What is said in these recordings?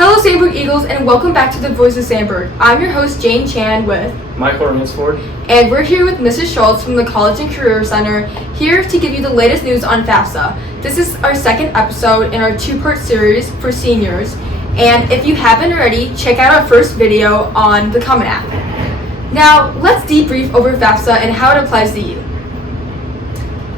Hello Sandburg Eagles and welcome back to the Voice of Sandburg. I'm your host Jane Chan with Michael Ransford. And we're here with Mrs. Schultz from the College and Career Center, here to give you the latest news on FAFSA. This is our second episode in our two-part series for seniors. And if you haven't already, check out our first video on the Common App. Now, let's debrief over FAFSA and how it applies to you.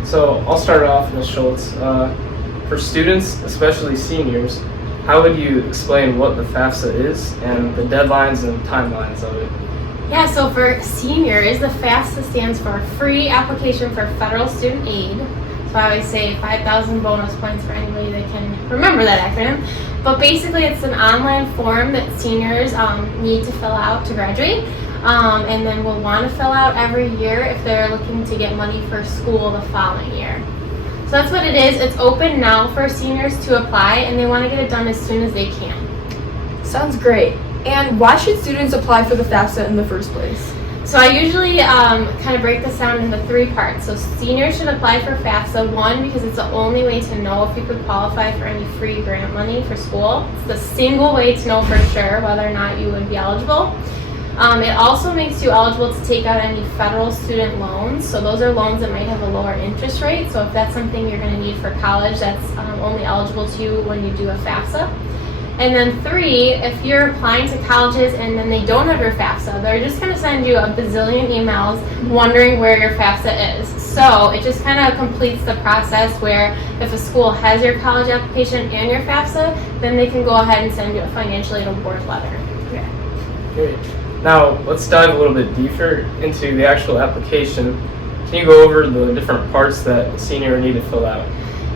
So I'll start off, Ms. Schultz. For students, especially seniors, how would you explain what the FAFSA is and the deadlines and timelines of it? Yeah, so for seniors, the FAFSA stands for Free Application for Federal Student Aid. So I always say 5,000 bonus points for anybody that can remember that acronym. But basically it's an online form that seniors need to fill out to graduate. And then will want to fill out every year if they're looking to get money for school the following year. So that's what it is. It's open now for seniors to apply, and they want to get it done as soon as they can. Sounds great. And why should students apply for the FAFSA in the first place? So I usually kind of break this down into three parts. So seniors should apply for FAFSA, one, because it's the only way to know if you could qualify for any free grant money for school. It's the single way to know for sure whether or not you would be eligible. It also makes you eligible to take out any federal student loans. So those are loans that might have a lower interest rate. So if that's something you're going to need for college, that's only eligible to you when you do a FAFSA. And then three, if you're applying to colleges and then they don't have your FAFSA, they're just going to send you a bazillion emails wondering where your FAFSA is. So it just kind of completes the process where if a school has your college application and your FAFSA, then they can go ahead and send you a financial aid award letter. Okay. Great. Now, let's dive a little bit deeper into the actual application. Can you go over the different parts that a senior need to fill out?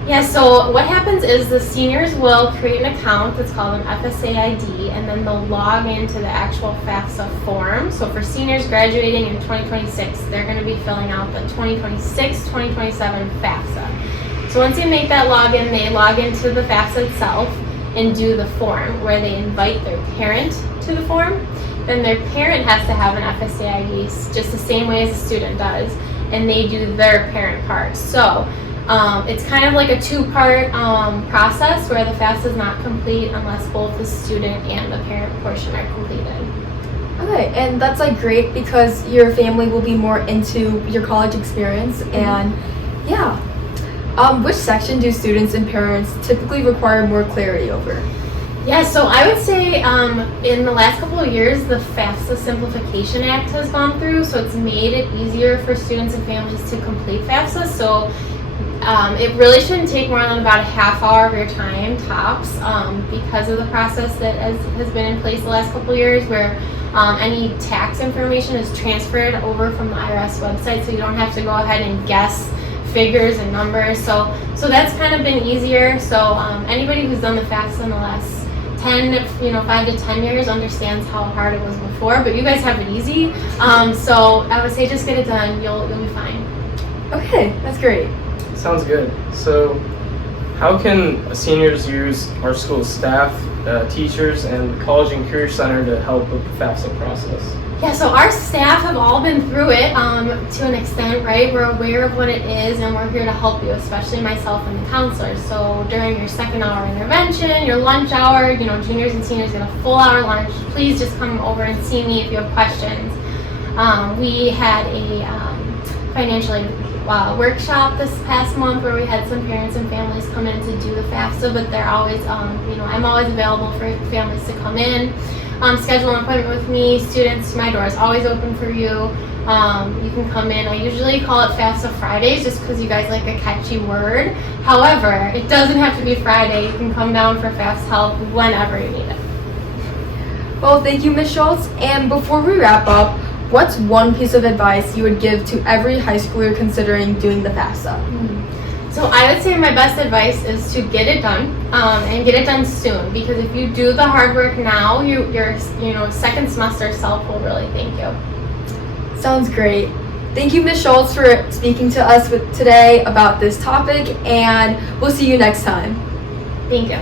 Yeah, so what happens is the seniors will create an account that's called an FSA ID, and then they'll log into the actual FAFSA form. So for seniors graduating in 2026, they're going to be filling out the 2026-2027 FAFSA. So once they make that login, they log into the FAFSA itself and do the form, where they invite their parent to the form. Then their parent has to have an FSA ID just the same way as a student does, and they do their parent part. So it's kind of like a two-part process where the FAFSA is not complete unless both the student and the parent portion are completed. Okay, and that's great because your family will be more into your college experience. And yeah, which section do students and parents typically require more clarity over? Yeah, so I would say in the last couple of years, the FAFSA Simplification Act has gone through, so it's made it easier for students and families to complete FAFSA. So it really shouldn't take more than about a half hour of your time, tops, because of the process that has been in place the last couple of years, where any tax information is transferred over from the IRS website, so you don't have to go ahead and guess figures and numbers. So that's kind of been easier. So anybody who's done the FAFSA in the last 5 to 10 years understands how hard it was before, but you guys have it easy. So I would say just get it done. You'll be fine. Okay, that's great. Sounds good. So how can seniors use our school staff, teachers, and the College and Career Center to help with the FAFSA process? Yeah, so our staff have all been through it to an extent, right? We're aware of what it is, and we're here to help you, especially myself and the counselors. So during your second hour intervention, your lunch hour, juniors and seniors get a full hour lunch. Please just come over and see me if you have questions. We had a financial aid workshop this past month where we had some parents and families come in to do the FAFSA, but they're always, I'm always available for families to come in. Schedule an appointment with me. Students, my door is always open for you. You can come in. I usually call it FAFSA Fridays just because you guys like a catchy word. However, it doesn't have to be Friday. You can come down for FAFSA help whenever you need it. Well, thank you, Ms. Schultz. And before we wrap up, what's one piece of advice you would give to every high schooler considering doing the FAFSA? So I would say my best advice is to get it done and get it done soon, because if you do the hard work now, your second semester self will really thank you. Sounds great. Thank you, Ms. Schultz, for speaking to us today about this topic, and we'll see you next time. Thank you.